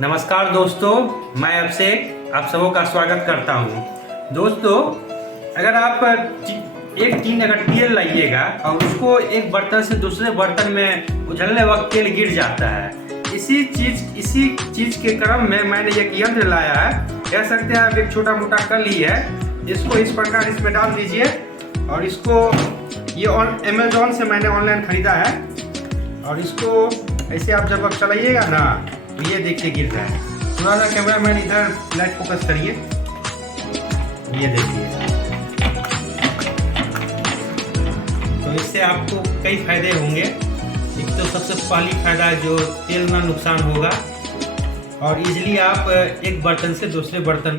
नमस्कार दोस्तों, मैं अभिषेक आप सबों का स्वागत करता हूं। दोस्तों, अगर आप एक टीन अगर तेल लाइएगा और उसको एक बर्तन से दूसरे बर्तन में उछलने वक्त तेल गिर जाता है। इसी चीज के क्रम में मैंने एक यंत्र लाया है, कह सकते हैं आप एक छोटा मोटा कल ही है। इसको इस प्रकार इसमें डाल दीजिए और इसको ये अमेजोन से मैंने ऑनलाइन खरीदा है। और इसको ऐसे आप जब चलाइएगा ना तो ये देखिए गिर रहा है। थोड़ा सा कैमरा मैन इधर लाइट फोकस करिए, ये देखिए। तो इससे आपको कई फायदे होंगे। एक तो सबसे पहली फायदा जो तेल ना नुकसान होगा और इजीली आप एक बर्तन से दूसरे बर्तन